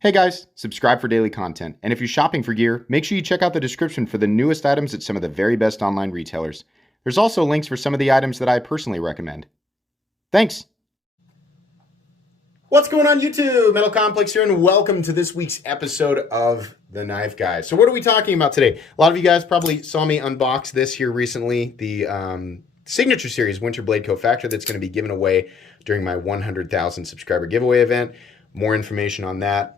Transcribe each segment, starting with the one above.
Hey guys, subscribe for daily content. And if you're shopping for gear, make sure you check out the description for the newest items at some of the very best online retailers. There's also links for some of the items that I personally recommend. Thanks! What's going on YouTube? Metal Complex here, and welcome to this week's episode of The Knife Guy. So what are we talking about today? A lot of you guys probably saw me unbox this here recently, the Signature Series Winter Blade Co-Factor that's going to be given away during my 100,000 subscriber giveaway event. More information on that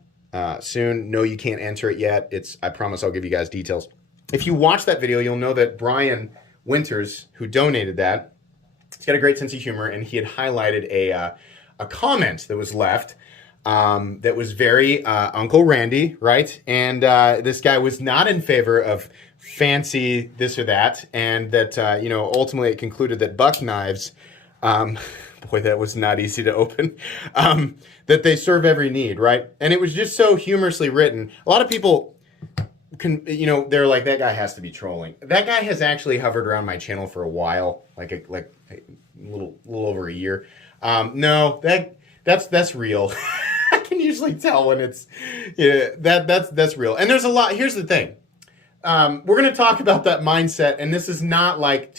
soon. No, you can't enter it yet. I promise I'll give you guys details. If you watch that video, you'll know that Brian Winters, who donated that, he's got a great sense of humor, and he had highlighted a comment that was left that was very Uncle Randy, right? And this guy was not in favor of fancy this or that, and that ultimately it concluded that buck knives, boy, that was not easy to open, that they serve every need, right? And it was just so humorously written. A lot of people they're like, that guy has to be trolling. That guy has actually hovered around my channel for a while, like a little over a year. No, that's real. I can usually tell when it's that's real. And there's a lot. Here's the thing. We're going to talk about that mindset, and this is not like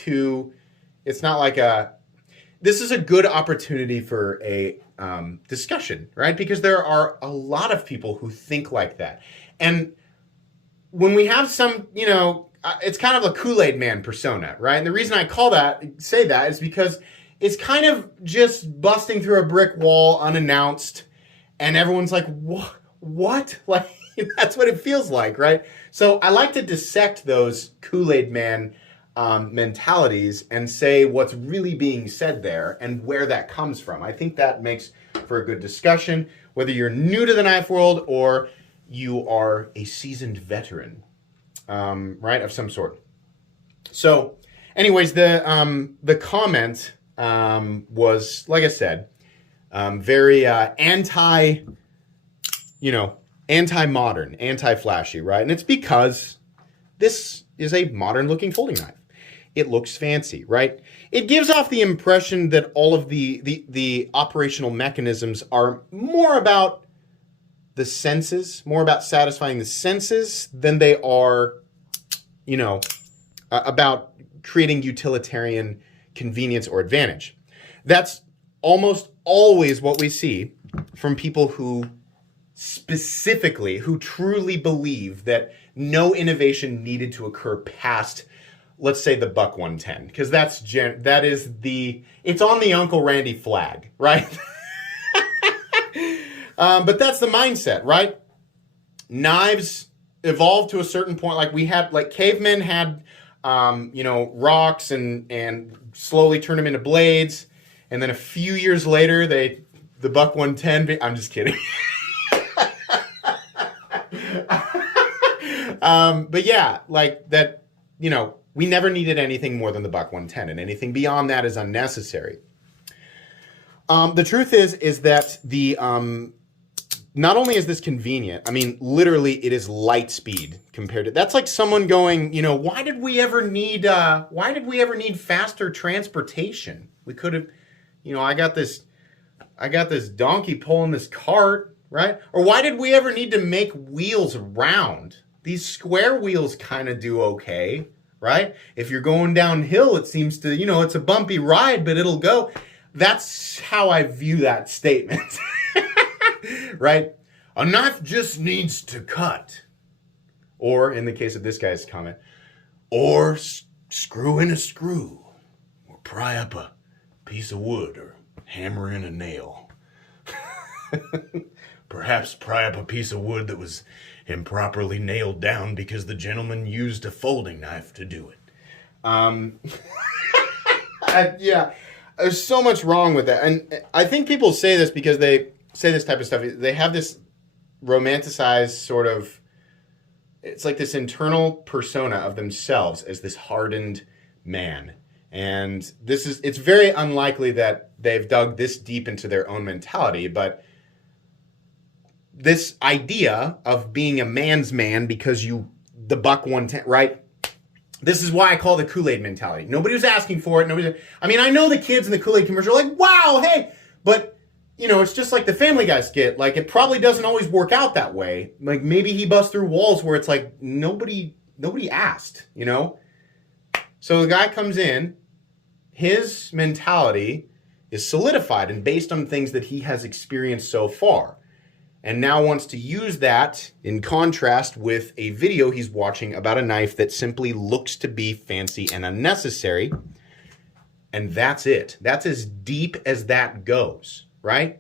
this is a good opportunity for a discussion, right? Because there are a lot of people who think like that. And when we have some, it's kind of a Kool-Aid man persona, right? And the reason I say that is because it's kind of just busting through a brick wall unannounced, and everyone's like, what? Like, that's what it feels like, right? So I like to dissect those Kool-Aid man mentalities and say what's really being said there and where that comes from. I think that makes for a good discussion, whether you're new to the knife world or you are a seasoned veteran, right, of some sort. So anyways, the comment was, like I said, very anti-modern, anti-flashy, right? And it's because this is a modern-looking folding knife. It looks fancy, right? It gives off the impression that all of the operational mechanisms are more about the senses, more about satisfying the senses than they are, about creating utilitarian convenience or advantage. That's almost always what we see from people who truly believe that no innovation needed to occur past, let's say, the buck 110, because it's on the Uncle Randy flag, right? But that's the mindset, right? Knives evolved to a certain point. Like cavemen had, rocks and slowly turned them into blades. And then a few years later, the buck 110, I'm just kidding. But yeah, like that, we never needed anything more than the buck 110, and anything beyond that is unnecessary. The truth is that not only is this convenient, I mean, literally it is light speed compared to, that's like someone going, why did we ever need faster transportation? We could have, I got this donkey pulling this cart, right? Or why did we ever need to make wheels round? These square wheels kind of do okay, right? If you're going downhill, it seems to, it's a bumpy ride, but it'll go. That's how I view that statement, right? A knife just needs to cut. Or, in the case of this guy's comment, or screw in a screw, or pry up a piece of wood, or hammer in a nail. Perhaps pry up a piece of wood that was improperly nailed down because the gentleman used a folding knife to do it. Yeah, there's so much wrong with that. And I think people say this because they say this type of stuff. They have this romanticized sort of, it's like this internal persona of themselves as this hardened man. And it's very unlikely that they've dug this deep into their own mentality, but this idea of being a man's man because the buck 110, right? This is why I call it the Kool-Aid mentality. Nobody was asking for it. I mean, I know the kids in the Kool-Aid commercial are like, wow, hey, but it's just like the Family Guy skit. Like, it probably doesn't always work out that way. Like, maybe he busts through walls where it's like nobody asked, So the guy comes in, his mentality is solidified and based on things that he has experienced so far, and now wants to use that in contrast with a video he's watching about a knife that simply looks to be fancy and unnecessary. And that's it. That's as deep as that goes, right?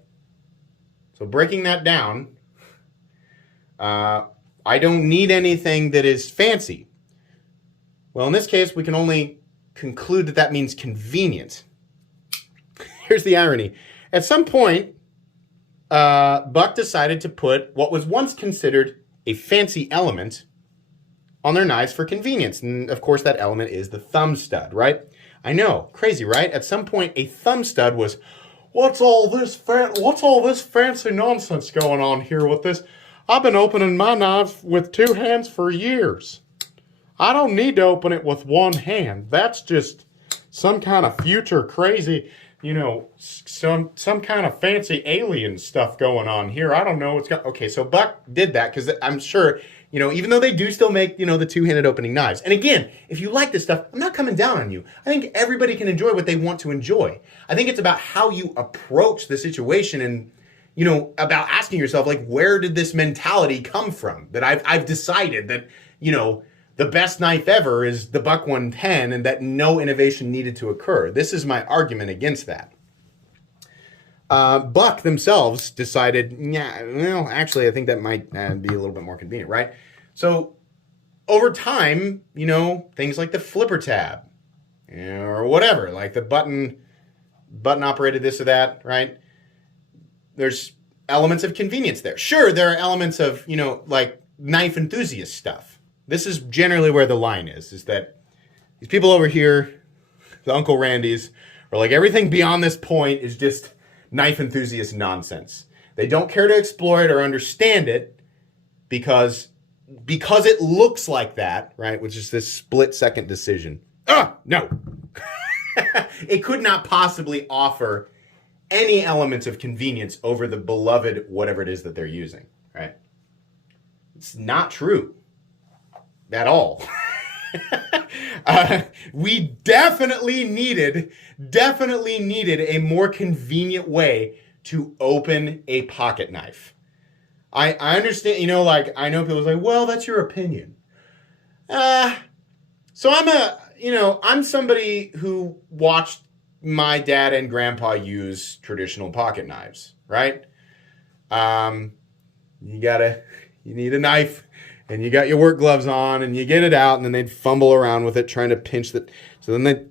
So breaking that down, I don't need anything that is fancy. Well, in this case, we can only conclude that that means convenient. Here's the irony. At some point, Buck decided to put what was once considered a fancy element on their knives for convenience. And of course, that element is the thumb stud, right? I know, crazy, right? At some point, a thumb stud was, what's all this fancy nonsense going on here with this? I've been opening my knives with two hands for years. I don't need to open it with one hand. That's just some kind of future crazy, some kind of fancy alien stuff going on here. I don't know. Okay, so Buck did that because I'm sure, even though they do still make, the two-handed opening knives. And again, if you like this stuff, I'm not coming down on you. I think everybody can enjoy what they want to enjoy. I think it's about how you approach the situation and, about asking yourself, like, where did this mentality come from? That I've decided that, the best knife ever is the Buck 110 and that no innovation needed to occur. This is my argument against that. Buck themselves decided, actually, I think that might be a little bit more convenient, right? So over time, things like the flipper tab or whatever, like the button operated this or that, right? There's elements of convenience there. Sure, there are elements of, like knife enthusiast stuff. This is generally where the line is that these people over here, the Uncle Randys, are like, everything beyond this point is just knife enthusiast nonsense. They don't care to explore it or understand it because it looks like that, right? Which is this split-second decision. No. It could not possibly offer any elements of convenience over the beloved whatever it is that they're using, right? It's not true. At all. We definitely needed a more convenient way to open a pocket knife. I understand, I know people say, well, that's your opinion. So I'm somebody who watched my dad and grandpa use traditional pocket knives, right? You need a knife. And you got your work gloves on, and you get it out, and then they'd fumble around with it, trying to pinch it. So then they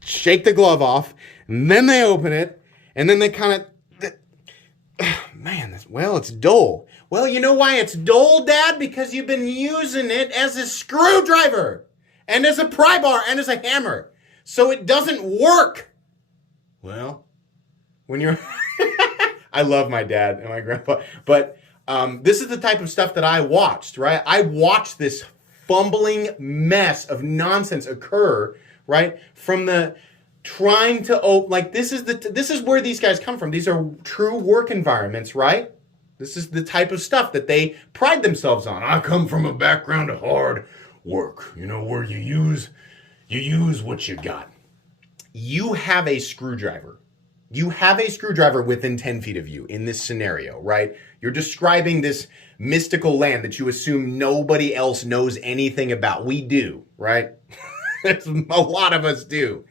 shake the glove off, and then they open it, and then they kind of, it's dull. Well, you know why it's dull, Dad? Because you've been using it as a screwdriver, and as a pry bar, and as a hammer. So it doesn't work. Well, when you're... I love my dad and my grandpa, but... this is the type of stuff that I watched, right? I watched this fumbling mess of nonsense occur, right? From the trying to this is where these guys come from. These are true work environments, right? This is the type of stuff that they pride themselves on. I come from a background of hard work, where you use what you got. You have a screwdriver. You have a screwdriver within 10 feet of you in this scenario, right? You're describing this mystical land that you assume nobody else knows anything about. We do, right? A lot of us do,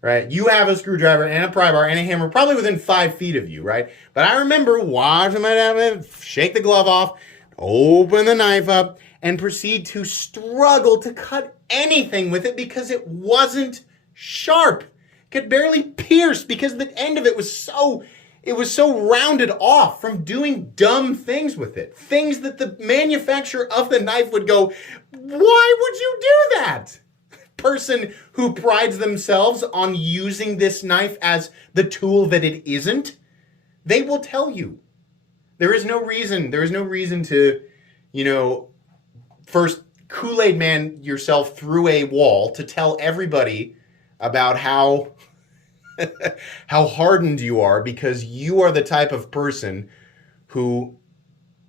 right? You have a screwdriver and a pry bar and a hammer probably within 5 feet of you, right? But I remember watching my dad shake the glove off, open the knife up, and proceed to struggle to cut anything with it because it wasn't sharp. Could barely pierce because the end of it was so rounded off from doing dumb things with it. Things that the manufacturer of the knife would go, why would you do that? Person who prides themselves on using this knife as the tool that it isn't, they will tell you. There is no reason to, first Kool-Aid man yourself through a wall to tell everybody about how how hardened you are, because you are the type of person who,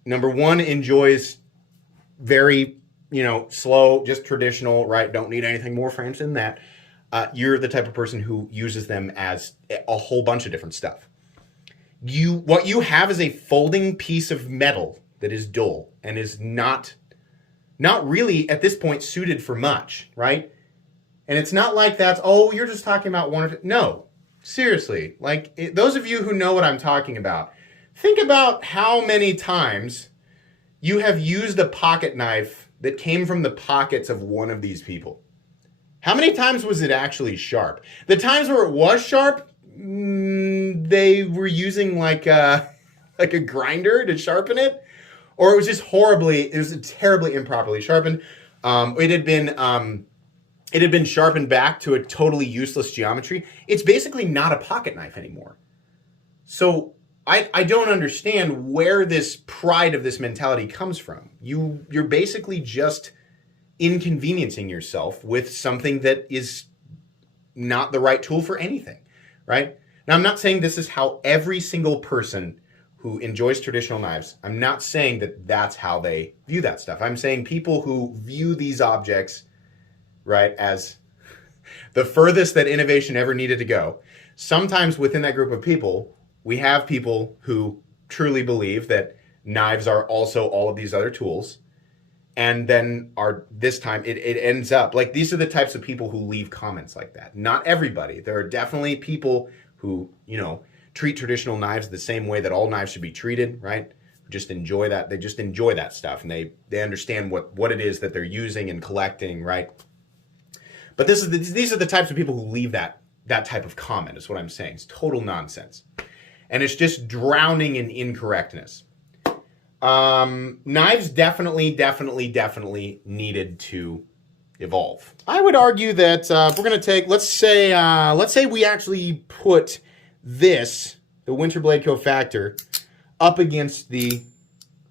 number one, enjoys very, slow, just traditional, right? Don't need anything more fancy than that. You're the type of person who uses them as a whole bunch of different stuff. What you have is a folding piece of metal that is dull and is not really at this point suited for much, right? And it's not like that's, oh, you're just talking about one of it. No, seriously, those of you who know what I'm talking about, think about how many times you have used a pocket knife that came from the pockets of one of these people. How many times was it actually sharp? The times where it was sharp, they were using like a grinder to sharpen it, or it was just terribly improperly sharpened. It had been sharpened back to a totally useless geometry. It's basically not a pocket knife anymore. So I don't understand where this pride of this mentality comes from. You're basically just inconveniencing yourself with something that is not the right tool for anything, right? Now, I'm not saying this is how every single person who enjoys traditional knives, I'm not saying that that's how they view that stuff. I'm saying people who view these objects, right, as the furthest that innovation ever needed to go. Sometimes within that group of people, we have people who truly believe that knives are also all of these other tools. And then this time it ends up like, these are the types of people who leave comments like that. Not everybody. There are definitely people who, treat traditional knives the same way that all knives should be treated, right? Just enjoy that. They just enjoy that stuff, and they understand what it is that they're using and collecting, right? But these are the types of people who leave that type of comment, is what I'm saying. It's total nonsense. And it's just drowning in incorrectness. Knives definitely needed to evolve. I would argue that if we're going to take, let's say we actually put the Winterblade Co-Factor, up against the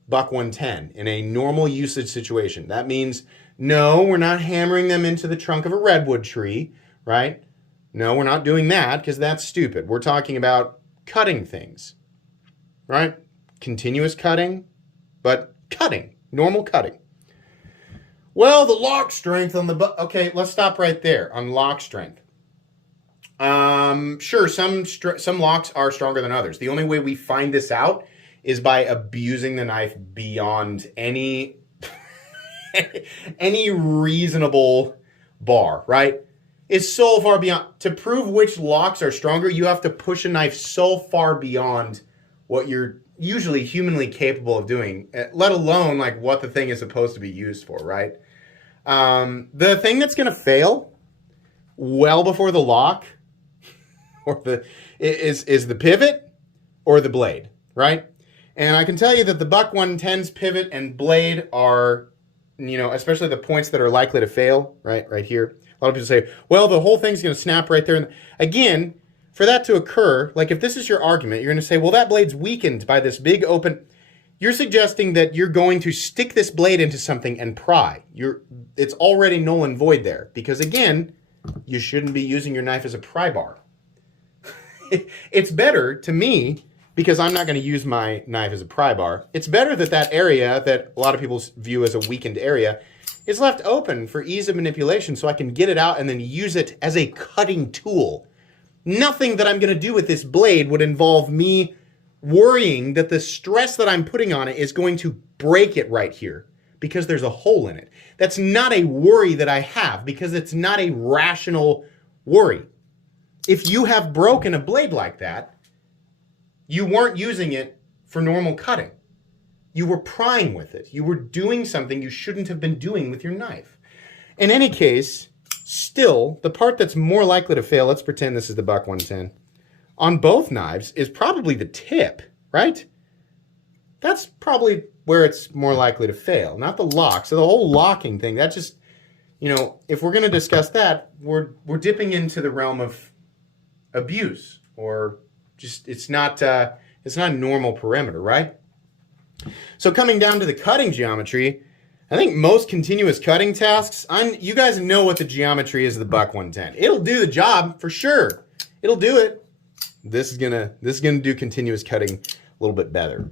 Buck 110 in a normal usage situation. That means, no, we're not hammering them into the trunk of a redwood tree, right? No, we're not doing that, because that's stupid. We're talking about cutting things, right? Continuous cutting, but cutting, normal cutting. Well, the lock strength on the okay, let's stop right there on lock strength. Sure, some locks are stronger than others. The only way we find this out is by abusing the knife beyond any reasonable bar, right? It's so far beyond. To prove which locks are stronger, you have to push a knife so far beyond what you're usually humanly capable of doing, let alone like what the thing is supposed to be used for, right? The thing that's going to fail well before the lock is the pivot or the blade, right? And I can tell you that the Buck 110's pivot and blade are, especially the points that are likely to fail, right here. A lot of people say, well, the whole thing's going to snap right there. And again, for that to occur, like if this is your argument, you're going to say, well, that blade's weakened by this big open. You're suggesting that you're going to stick this blade into something and pry. It's already null and void there, because again, you shouldn't be using your knife as a pry bar. It's better to me, because I'm not going to use my knife as a pry bar. It's better that area that a lot of people view as a weakened area is left open for ease of manipulation, so I can get it out and then use it as a cutting tool. Nothing that I'm going to do with this blade would involve me worrying that the stress that I'm putting on it is going to break it right here because there's a hole in it. That's not a worry that I have, because it's not a rational worry. If you have broken a blade like that, you weren't using it for normal cutting. You were prying with it. You were doing something you shouldn't have been doing with your knife. In any case, still, the part that's more likely to fail, let's pretend this is the Buck 110, on both knives is probably the tip, right? That's probably where it's more likely to fail, not the lock. So the whole locking thing, that just, if we're going to discuss that, we're dipping into the realm of abuse, or just it's not a normal parameter, right? So coming down to the cutting geometry, I think most continuous cutting tasks, you guys know what the geometry is of the Buck 110. It'll do the job for sure. It'll do it. This is gonna do continuous cutting a little bit better.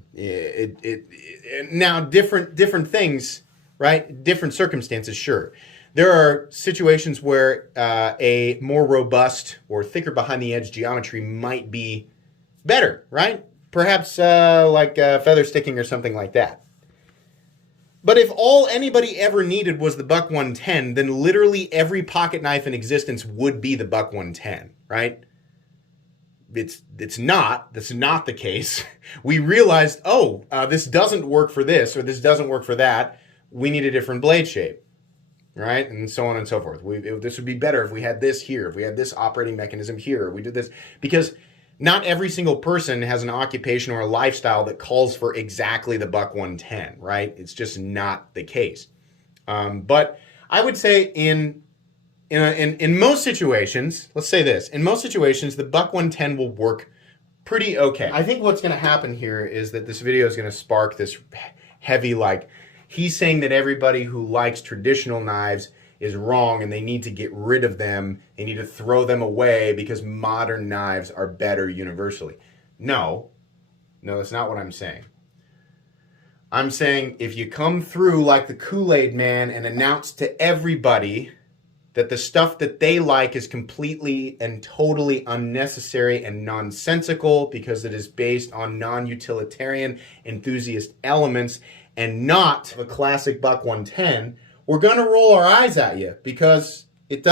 Now different things, right? Different circumstances, sure. There are situations where a more robust or thicker behind the edge geometry might be better, right? Perhaps like feather sticking or something like that. But if all anybody ever needed was the Buck 110, then literally every pocket knife in existence would be the Buck 110, right? That's not the case. We realized, this doesn't work for this, or this doesn't work for that. We need a different blade shape, right? And so on and so forth. This would be better if we had this here, if we had this operating mechanism here, or we did this, because not every single person has an occupation or a lifestyle that calls for exactly the Buck 110, right? It's just not the case. But I would say in most situations, let's say this, in most situations, the Buck 110 will work pretty okay. I think what's going to happen here is that this video is going to spark this heavy, like, he's saying that everybody who likes traditional knives is wrong and they need to get rid of them. They need to throw them away because modern knives are better universally. No, that's not what I'm saying. I'm saying if you come through like the Kool-Aid man and announce to everybody that the stuff that they like is completely and totally unnecessary and nonsensical because it is based on non-utilitarian enthusiast elements and not the classic Buck 110, we're going to roll our eyes at you because it's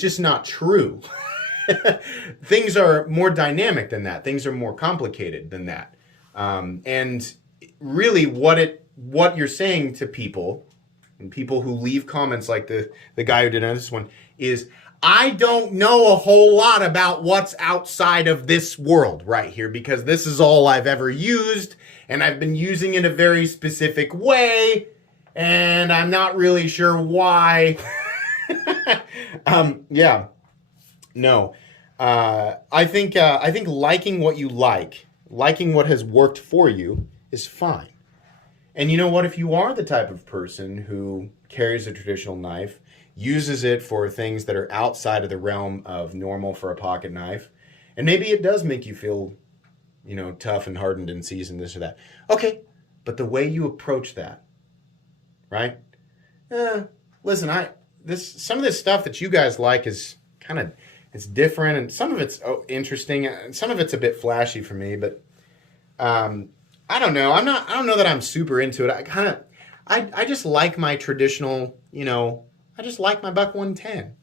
just not true. Things are more dynamic than that. Things are more complicated than that. And really what you're saying to people, and people who leave comments like the guy who did this one, is, I don't know a whole lot about what's outside of this world right here because this is all I've ever used and I've been using it a very specific way and I'm not really sure why. I think liking what you liking what has worked for you is fine. And you know what? If you are the type of person who carries a traditional knife, uses it for things that are outside of the realm of normal for a pocket knife, and maybe it does make you feel, tough and hardened and seasoned, this or that. Okay, but the way you approach that, right? Listen, some of this stuff that you guys like is it's different, and some of it's interesting, and some of it's a bit flashy for me, but I don't know. I don't know that I'm super into it. I just like my traditional, I just like my Buck 110,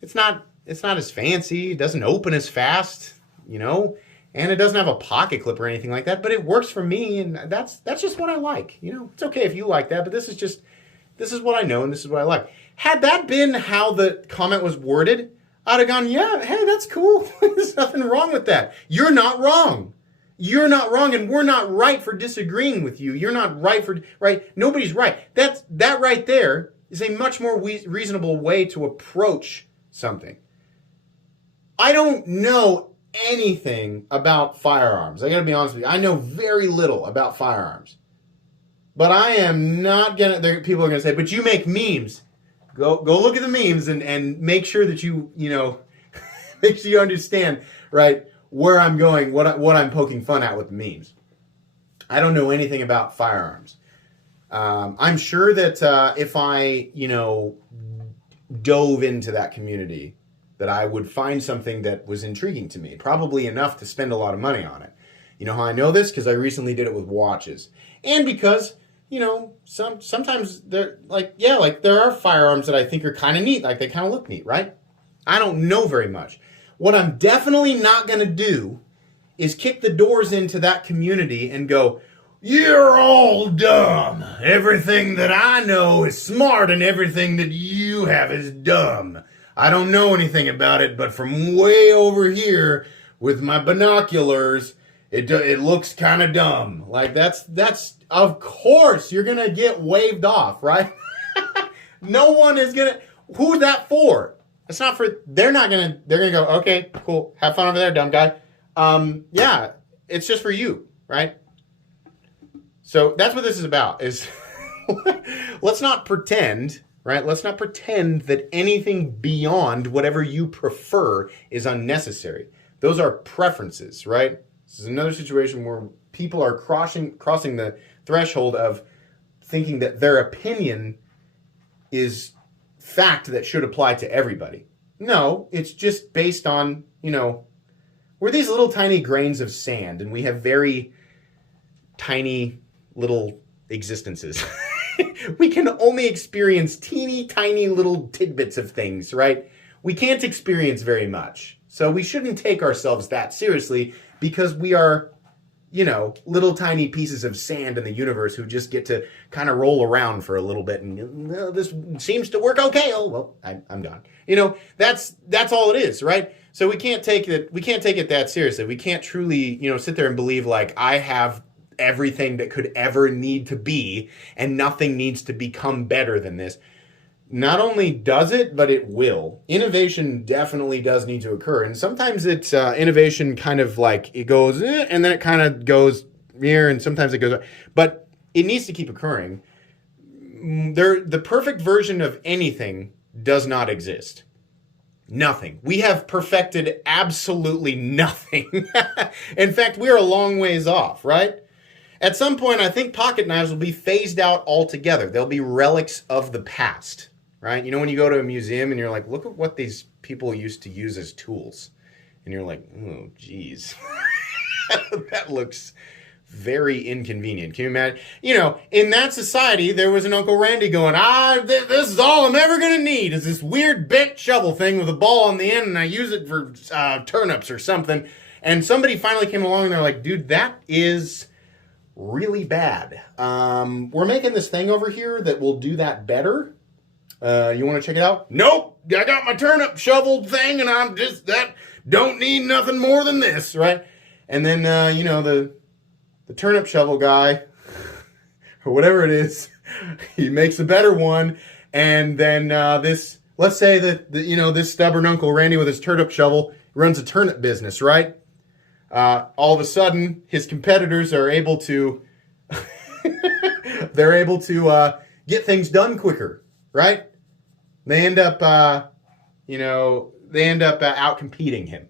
It's not as fancy, it doesn't open as fast, and it doesn't have a pocket clip or anything like that, but it works for me, and that's just what I like. It's okay if you like that, but this is what I know and this is what I like. Had that been how the comment was worded, I'd have gone, yeah, hey, that's cool. There's nothing wrong with that. You're not wrong. You're not wrong, and we're not right for disagreeing with you. You're not right. Nobody's right. That right there is a much more reasonable way to approach something. I don't know anything about firearms. I gotta be honest with you. I know very little about firearms. But I am not people are gonna say, but you make memes. Go look at the memes and make sure that you make sure you understand, right, where I'm going, what I'm poking fun at with the memes. I don't know anything about firearms. I'm sure that if I, dove into that community, that I would find something that was intriguing to me, probably enough to spend a lot of money on it. You know how I know this? Because I recently did it with watches. And because, sometimes there are firearms that I think are kind of neat, like they kind of look neat, right? I don't know very much. What I'm definitely not going to do is kick the doors into that community and go, you're all dumb. Everything that I know is smart and everything that you have is dumb. I don't know anything about it, but from way over here with my binoculars, it looks kind of dumb. Like that's of course you're going to get waved off, right? No one is going to, who's that for? It's not for, they're going to go, okay, cool. Have fun over there, dumb guy. Yeah, it's just for you, right? So that's what this is about, is let's not pretend right? Let's not pretend that anything beyond whatever you prefer is unnecessary. Those are preferences, right? This is another situation where people are crossing the threshold of thinking that their opinion is fact that should apply to everybody. No, it's just based on, we're these little tiny grains of sand, and we have very tiny little existences. We can only experience teeny tiny little tidbits of things, right? We can't experience very much. So we shouldn't take ourselves that seriously because we are, little tiny pieces of sand in the universe who just get to kind of roll around for a little bit and this seems to work okay. Oh, well, I'm gone. That's all it is, right? So we can't take it that seriously. We can't truly, sit there and believe like I have everything that could ever need to be and nothing needs to become better than this. Not only does it, but it will. Innovation definitely does need to occur. And sometimes it's innovation kind of like it goes, and then it kind of goes here, and sometimes it goes, but it needs to keep occurring. The perfect version of anything does not exist. Nothing. We have perfected absolutely nothing. In fact, we're a long ways off, right? At some point, I think pocket knives will be phased out altogether. They'll be relics of the past. Right? When you go to a museum and you're like, look at what these people used to use as tools. And you're like, oh, geez. That looks very inconvenient. Can you imagine? In that society, there was an Uncle Randy going, this is all I'm ever going to need is this weird bent shovel thing with a ball on the end, and I use it for turnips or something. And somebody finally came along and they're like, dude, that is really bad. We're making this thing over here that will do that better. You want to check it out? Nope. I got my turnip shovel thing, and I'm just don't need nothing more than this, right? And then the turnip shovel guy or whatever it is, he makes a better one, and then let's say that this stubborn Uncle Randy with his turnip shovel runs a turnip business, right? All of a sudden, his competitors are able to get things done quicker, right? They end up, out competing him.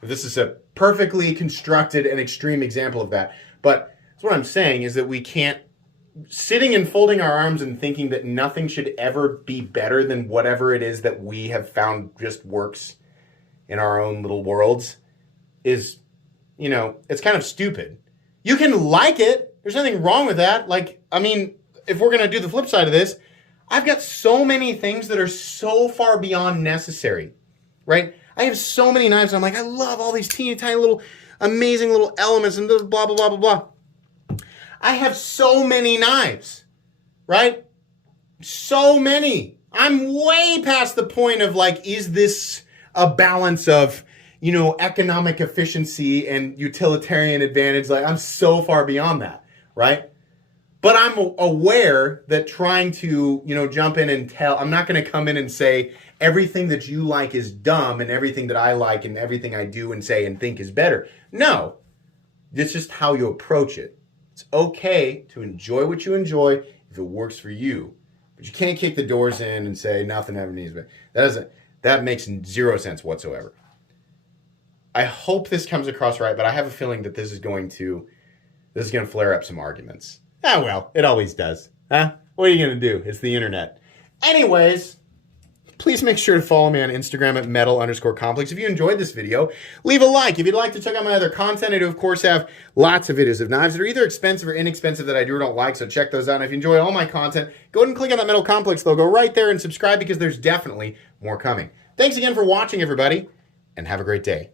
This is a perfectly constructed and extreme example of that. But that's what I'm saying is that we can't, sitting and folding our arms and thinking that nothing should ever be better than whatever it is that we have found just works in our own little worlds is, it's kind of stupid. You can like it. There's nothing wrong with that. If we're going to do the flip side of this, I've got so many things that are so far beyond necessary, right? I have so many knives. And I'm like, I love all these teeny tiny little amazing little elements and blah, blah, blah, blah, blah. I have so many knives, right? So many. I'm way past the point of is this a balance of, economic efficiency and utilitarian advantage? I'm so far beyond that, right? But I'm aware that trying to, jump in and I'm not going to come in and say everything that you like is dumb and everything that I like and everything I do and say and think is better. No, it's just how you approach it. It's okay to enjoy what you enjoy if it works for you. But you can't kick the doors in and say nothing ever needs to be. That makes zero sense whatsoever. I hope this comes across right, but I have a feeling that this is going to flare up some arguments. Ah, well, it always does. Huh? What are you going to do? It's the internet. Anyways, please make sure to follow me on Instagram at metal_complex. If you enjoyed this video, leave a like. If you'd like to check out my other content, I do, of course, have lots of videos of knives that are either expensive or inexpensive that I do or don't like, so check those out. And if you enjoy all my content, go ahead and click on that Metal Complex logo right there and subscribe because there's definitely more coming. Thanks again for watching, everybody, and have a great day.